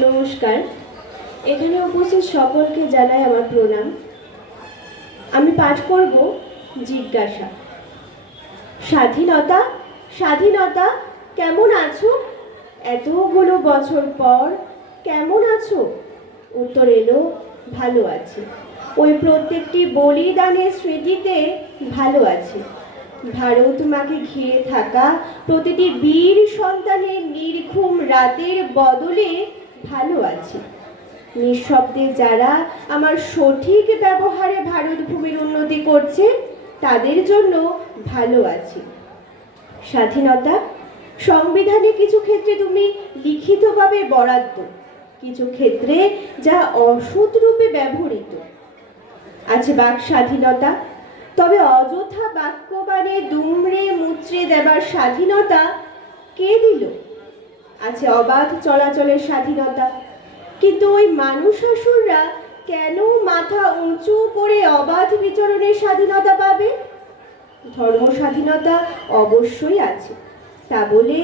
নমস্কার। এখানে উপস্থিত সকলকে জানাই আমার প্রণাম। আমি পাঠ করব জিজ্ঞাসা। স্বাধীনতা, স্বাধীনতা, কেমন আছো? এতগুলো বছর পর কেমন আছো? উত্তর এলো, ভালো আছি। ওই প্রত্যেকটি বলিদানের স্মৃতিতে ভালো আছি। ভারত মাকে ঘিরে থাকা প্রতিটি বীর সন্তানের নির্ঘুম রাতের বদলে ভালো আছি। নিঃশব্দে যারা আমার সঠিক ব্যবহারে ভারত ভূমির উন্নতি করছে তাদের জন্য ভালো আছি। স্বাধীনতা, সংবিধানে কিছু ক্ষেত্রে তুমি লিখিতভাবে বরাদ্দ, কিছু ক্ষেত্রে যা অসৎ রূপে ব্যবহৃত। আছে বাক স্বাধীনতা, তবে অযথা বাক্যবাণে দুমড়ে মুচড়ে দেবার স্বাধীনতা কে দিল? আছে অবাধ চলাচলের স্বাধীনতা, কিন্তু ওই মানুষাসুররা কেন মাথা উঁচু করে অবাধ বিচরণের স্বাধীনতা পাবে? ধর্ম স্বাধীনতা অবশ্যই আছে, তা বলে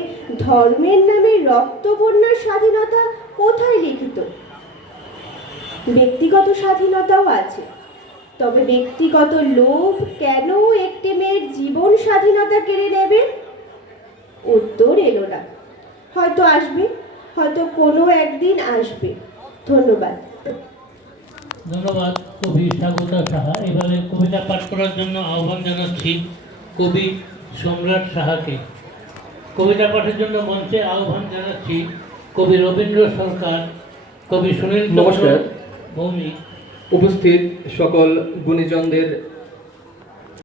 ধর্মের নামে রক্তবন্যার স্বাধীনতা কোথায় লিখিত? ব্যক্তিগত স্বাধীনতাও আছে, তবে ব্যক্তিগত লোভ কেন একটি মেয়ের জীবন স্বাধীনতা কেড়ে নেবে? উত্তর এলো না। হয়তো আসবে, হয়তো কোনো একদিন আসবে। ধন্যবাদ। ধন্যবাদ কবি স্বাগতা সাহা। এবারে কবিতা পাঠ করার জন্য আহ্বান জানাচ্ছি কবি সম্রাট সাহাকে। কবিতা পাঠের জন্য মঞ্চে আহ্বান জানাচ্ছি কবি রবীন্দ্র সরকার, কবি সুনীল নমস্কার। ভৌমিক। উপস্থিত সকল গুণীজনদের